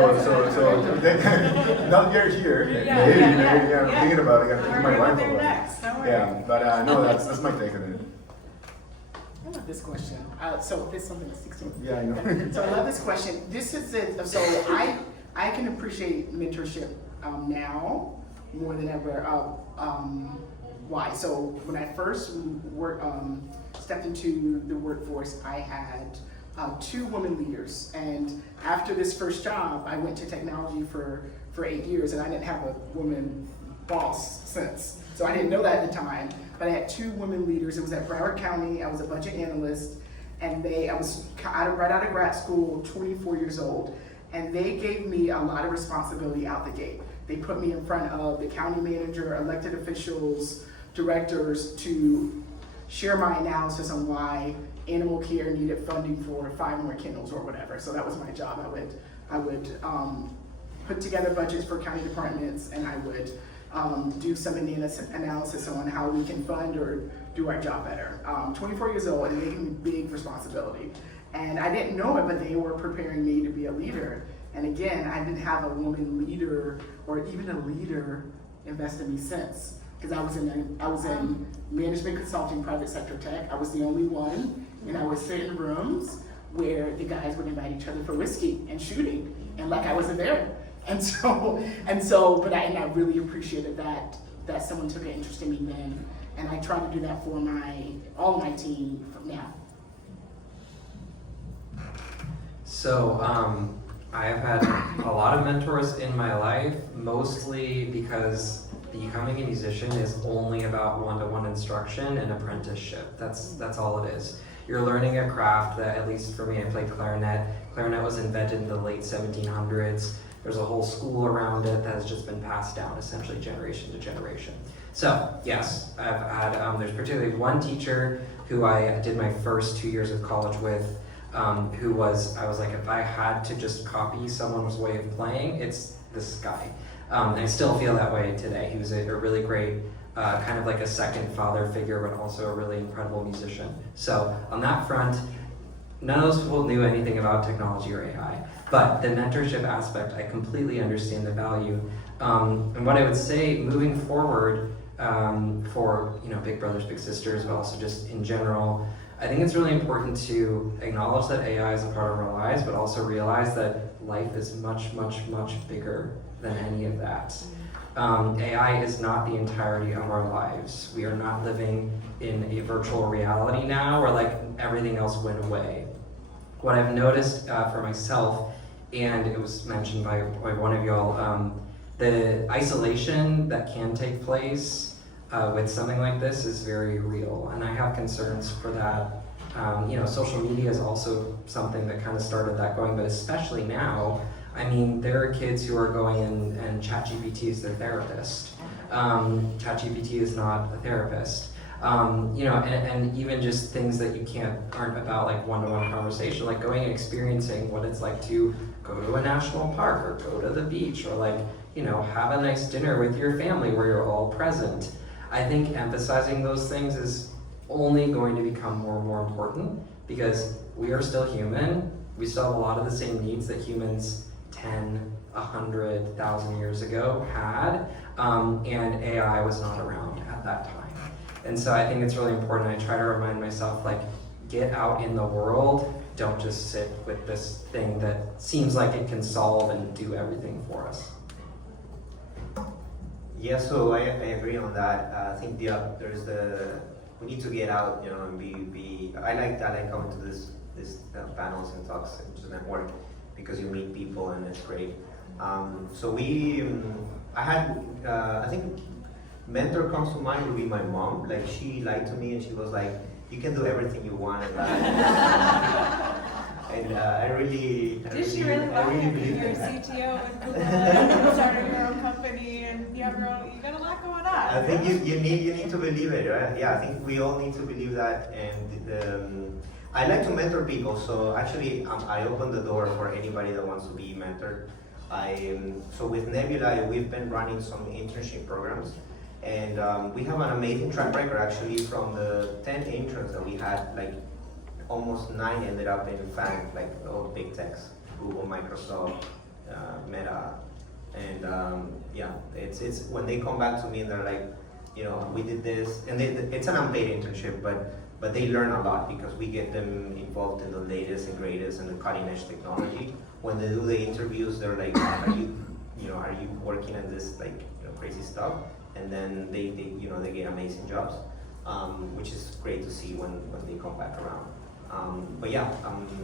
not you're here. Yeah, Maybe, yeah. I'm thinking about it. I gotta We're think my going wife there about it. next, don't worry. Yeah, but no, that's my take on it. I love this question. So this is something that's 16. Yeah, I know. So I love this question. This is it. So I can appreciate mentorship now more than ever. Why? So when I first stepped into the workforce, I had 2 women leaders, and after this first job, I went to technology for 8 years, and I didn't have a woman boss since. So I didn't know that at the time, but I had 2 women leaders. It was at Broward County. I was a budget analyst, and I was right out of grad school, 24 years old, and they gave me a lot of responsibility out the gate. They put me in front of the county manager, elected officials, directors to share my analysis on why animal care needed funding for 5 more kennels or whatever. So that was my job. I would put together budgets for county departments, and I would do some analysis on how we can fund or do our job better. 24 years old, and they gave me big responsibility. And I didn't know it, but they were preparing me to be a leader. And again, I didn't have a woman leader or even a leader invest in me since. Because I was in management consulting, private sector tech. I was the only one, and I would sit in rooms where the guys would invite each other for whiskey and shooting, and like I wasn't there. But I really appreciated that someone took an interest in me then, and I try to do that for all of my team now. So I have had a lot of mentors in my life, mostly because becoming a musician is only about one-to-one instruction and apprenticeship. That's all it is. You're learning a craft that, at least for me, I played clarinet. Clarinet was invented in the late 1700s. There's a whole school around it that has just been passed down, essentially generation to generation. So yes, I've had, there's particularly one teacher who I did my first 2 years of college with, I was like, if I had to just copy someone's way of playing, it's this guy. And I still feel that way today. He was a really great, kind of like a second father figure, but also a really incredible musician. So on that front, none of those people knew anything about technology or AI, but the mentorship aspect, I completely understand the value. And what I would say moving forward for Big Brothers Big Sisters, but also just in general, I think it's really important to acknowledge that AI is a part of our lives, but also realize that life is much, much, much bigger than any of that. AI is not the entirety of our lives. We are not living in a virtual reality now where like everything else went away. What I've noticed for myself, and it was mentioned by one of y'all, the isolation that can take place with something like this is very real, and I have concerns for that. Social media is also something that kind of started that going, but especially now, I mean, there are kids who are going in and ChatGPT is their therapist. ChatGPT is not a therapist. And even just things that aren't about like one-to-one conversation, like going and experiencing what it's like to go to a national park or go to the beach or like, have a nice dinner with your family where you're all present. I think emphasizing those things is only going to become more and more important because we are still human. We still have a lot of the same needs that humans 10, 100, 1,000 years ago had, and AI was not around at that time. And so I think it's really important. I try to remind myself, like, get out in the world. Don't just sit with this thing that seems like it can solve and do everything for us. Yeah, so I agree on that. I think we need to get out, and be. I like that. I come to this panels and talks and to network because you meet people and it's great. I think mentor comes to mind would be my mom. Like she lied to me and she was like, "You can do everything you want in life." And I really You're believe a that. CTO and Google and started your own company and you got a lot going on. I think you need to believe it, right? Yeah, I think we all need to believe that. And I like to mentor people, so actually I open the door for anybody that wants to be mentored. So with Nebula, we've been running some internship programs, and we have an amazing track record actually. From the 10 interns that we had, like almost 9 ended up in FANG, like all big techs, Google, Microsoft, Meta, and it's when they come back to me and they're like, we did this, and it's an unpaid internship, but they learn a lot because we get them involved in the latest and greatest and the cutting edge technology. When they do the interviews, they're like, are you working on this crazy stuff? And then they get amazing jobs, which is great to see when they come back around. But yeah,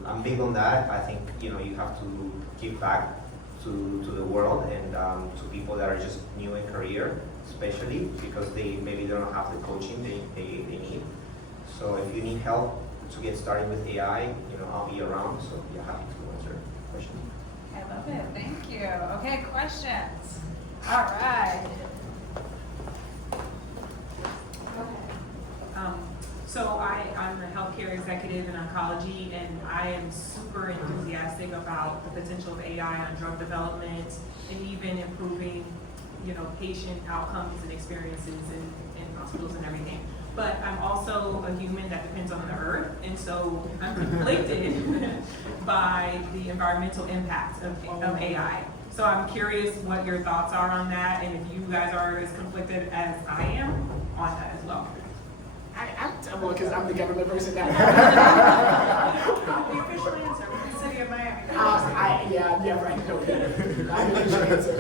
I'm big on that. I think you have to give back to the world and to people that are just new in career, especially because they don't have the coaching they need. So if you need help to get started with AI, I'll be around. So yeah, happy to answer questions. I love it. Thank you. Okay, questions. All right. So I'm a healthcare executive in oncology, and I am super enthusiastic about the potential of AI on drug development and even improving, patient outcomes and experiences in hospitals and everything. But I'm also a human that depends on the earth, and so I'm conflicted by the environmental impact of AI. So I'm curious what your thoughts are on that, and if you guys are as conflicted as I am on that as well. Well, because I'm the government person now. The official answer was the city of Miami. Right. Okay. I'm the official answer.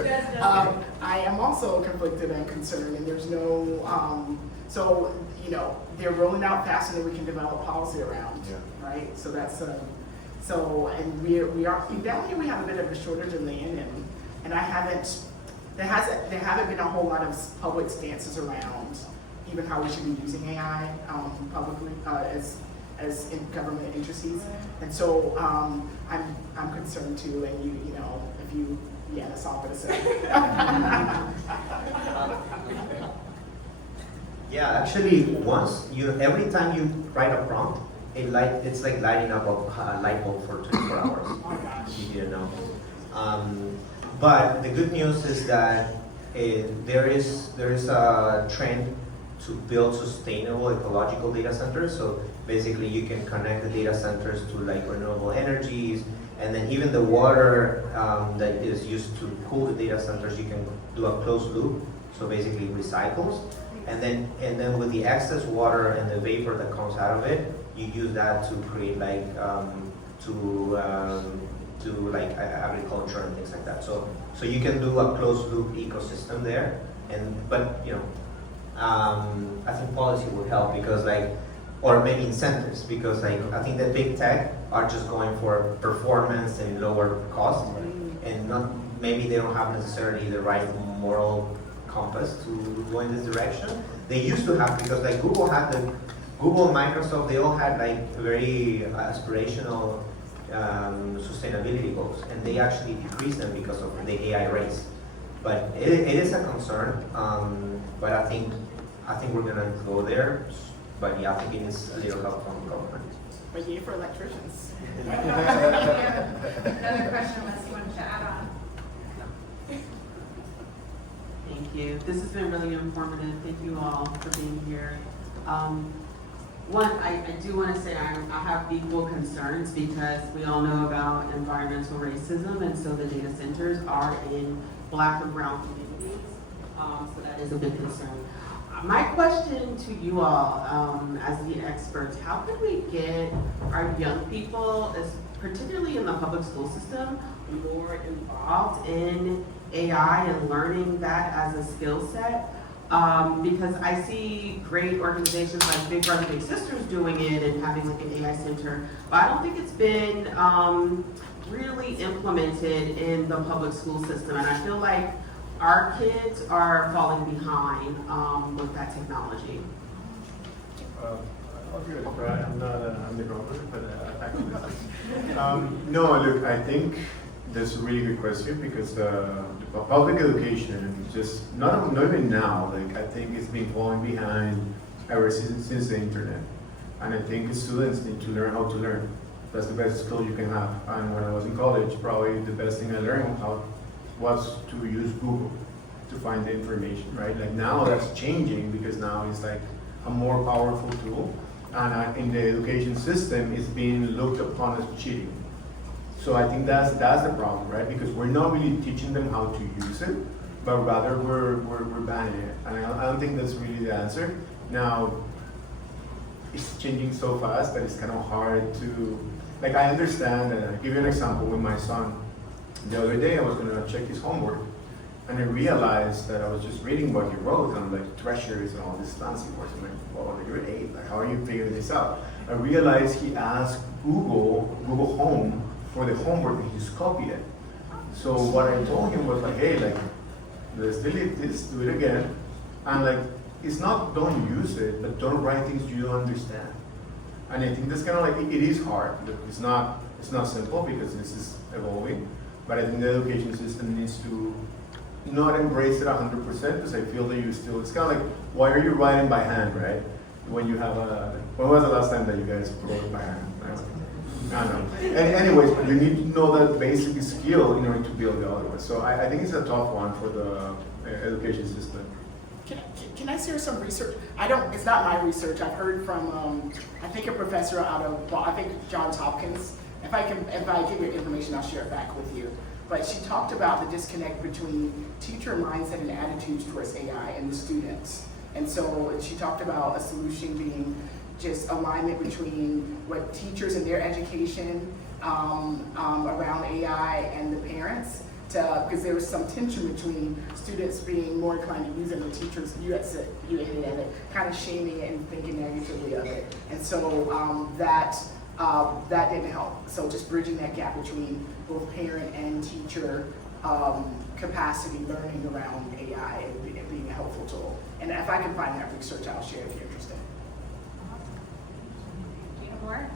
I am also conflicted and concerned, and there's no. They're rolling out faster than we can develop policy around. Yeah. Right. So that's and we down here we have a bit of a shortage in land, and there haven't been a whole lot of public stances around even how we should be using AI publicly. as in government entities. And so I'm concerned too, and you know, if you, yeah, that's all I'm gonna say. Yeah, actually, every time you write a prompt, it's like lighting up a light bulb for 24 hours. Oh my gosh. You didn't know. But the good news is that there is a trend to build sustainable ecological data centers. So basically, you can connect the data centers to like renewable energies, and then even the water that is used to cool the data centers, you can do a closed loop. So basically, recycles. And then with the excess water and the vapor that comes out of it, you use that to create like agriculture and things like that. So you can do a closed loop ecosystem there. But you know, I think policy would help because or maybe incentives, because I think that big tech are just going for performance and lower cost, and maybe they don't have necessarily the right moral compass to go in this direction. They used to have, because Google, Microsoft, they all had very aspirational sustainability goals, and they actually decreased them because of the AI race. But it is a concern, but I think we're gonna go there. But yeah, I think it needs a little help from the government. But yeah, for electricians. Another question unless you wanted to add on. Thank you. This has been really informative. Thank you all for being here. One, I do want to say I have equal concerns because we all know about environmental racism, and so the data centers are in Black and brown communities. So that is a big concern. My question to you all, as the experts, how can we get our young people, particularly in the public school system, more involved in AI and learning that as a skill set? Because I see great organizations like Big Brother Big Sisters doing it and having an AI center, but I don't think it's been really implemented in the public school system, and I feel like our kids are falling behind with that technology. I'll give it a try. I'm not an underground, but no, look, I think that's a really good question because the public education, just not even now, I think it's been falling behind ever since the internet. And I think students need to learn how to learn. That's the best skill you can have. And when I was in college, probably the best thing I learned was to use Google to find the information, right? Now that's changing because now it's a more powerful tool. And in the education system, it's being looked upon as cheating. So I think that's the problem, right? Because we're not really teaching them how to use it, but rather we're banning it. And I don't think that's really the answer. Now, it's changing so fast that it's kind of hard to, I understand, I'll give you an example with my son. The other day I was gonna check his homework, and I realized that I was just reading what he wrote on treasures and all these fancy words. I'm like, well, you're 8, how are you figuring this out? I realized he asked Google Home for the homework and he just copied it. So what I told him was hey, let's delete this, do it again. And it's not don't use it, but don't write things you don't understand. And I think that's kind of it is hard. It's not simple because this is evolving, but I think the education system needs to not embrace it 100% because I feel that it's kind of why are you writing by hand, right? When you have when was the last time that you guys wrote by hand? I don't know. Anyways, you need to know that basic skill in order to build the other one. So I think it's a tough one for the education system. Can I share some research? It's not my research. I've heard from, I think a professor out of, I think Johns Hopkins. If I give you information, I'll share it back with you. But she talked about the disconnect between teacher mindset and attitudes towards AI and the students. And so she talked about a solution being just alignment between what teachers and their education around AI and the parents, because there was some tension between students being more inclined to use it and teachers, you had it, kind of shaming it and thinking negatively of it. And so that didn't help. So just bridging that gap between both parent and teacher capacity learning around AI and being a helpful tool. And if I can find that research, I'll share if you're interested. more?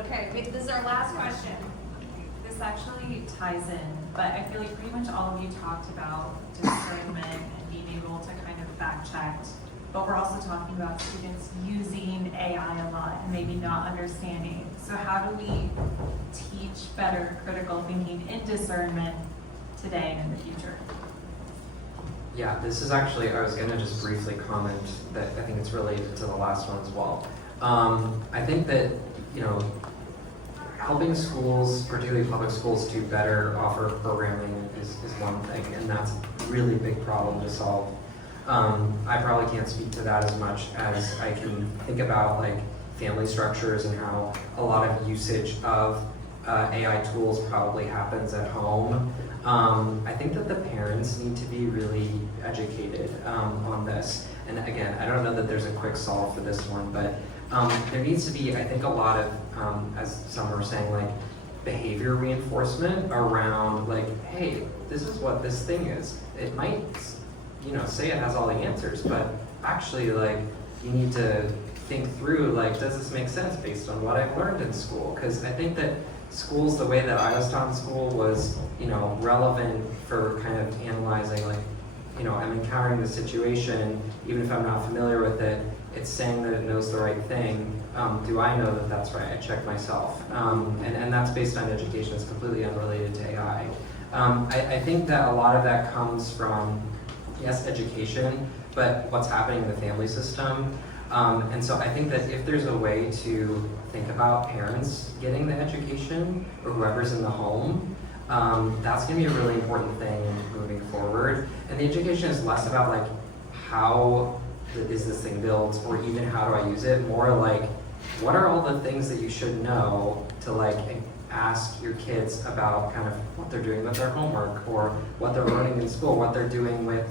Okay, wait, this is our last question. This actually ties in, but I feel like pretty much all of you talked about discernment and being able to kind of fact check. But we're also talking about students using AI a lot and maybe not understanding. So how do we teach better critical thinking and discernment today and in the future? Yeah, this is actually, I was gonna just briefly comment that I think it's related to the last one as well. I think that, you know, helping schools, particularly public schools, do better offer programming is one thing, and that's a really big problem to solve. I probably can't speak to that as much as I can think about like family structures and how a lot of usage of AI tools probably happens at home. I think that the parents need to be really educated on this. And again, I don't know that there's a quick solve for this one, but there needs to be, I think, a lot of, as some were saying, like behavior reinforcement around like, hey, this is what this thing is. It might, you know, say it has all the answers, but actually, like, you need to think through, like, does this make sense based on what I've learned in school? Because I think that schools, the way that I was taught in school was, you know, relevant for kind of analyzing, like, you know, I'm encountering the situation, even if I'm not familiar with it, it's saying that it knows the right thing. Do I know that that's right? I check myself. And that's based on education. It's completely unrelated to AI. I think that a lot of that comes from, yes, education, but what's happening in the family system. And so I think that if there's a way to think about parents getting the education or whoever's in the home, that's gonna be a really important thing moving forward. And the education is less about like how is this thing built or even how do I use it, more like what are all the things that you should know to like ask your kids about kind of what they're doing with their homework or what they're learning in school, what they're doing with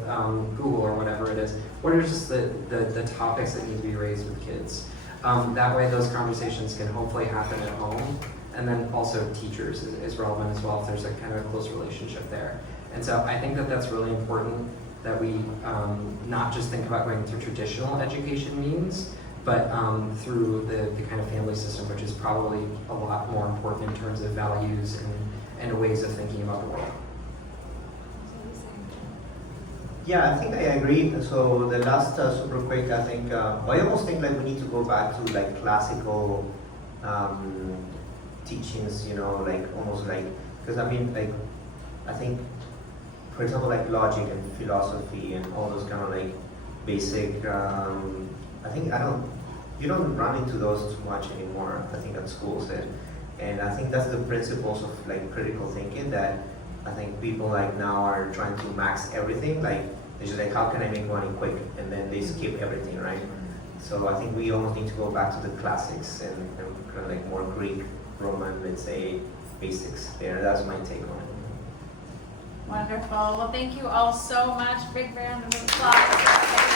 Google or whatever it is. What are just the topics that need to be raised with kids? That way those conversations can hopefully happen at home. And then also teachers is relevant as well if there's a kind of a close relationship there. And so I think that that's really important that we not just think about going through traditional education means, but through the kind of family system, which is probably a lot more important in terms of values and ways of thinking about the world. Yeah, I think I agree. So the last super quick, I think, I almost think like we need to go back to like classical teachings, you know, like almost like, because I mean, like, I think, for example, like logic and philosophy and all those kind of like basic, I think you don't run into those too much anymore, I think at schools. And I think that's the principles of like critical thinking that I think people like now are trying to max everything. Like, they're just like, how can I make money quick? And then they skip everything, right? So I think we almost need to go back to the classics and kind of like more Greek, Roman, let's say, basics there. That's my take on it. Wonderful. Well, thank you all so much. Big round of applause.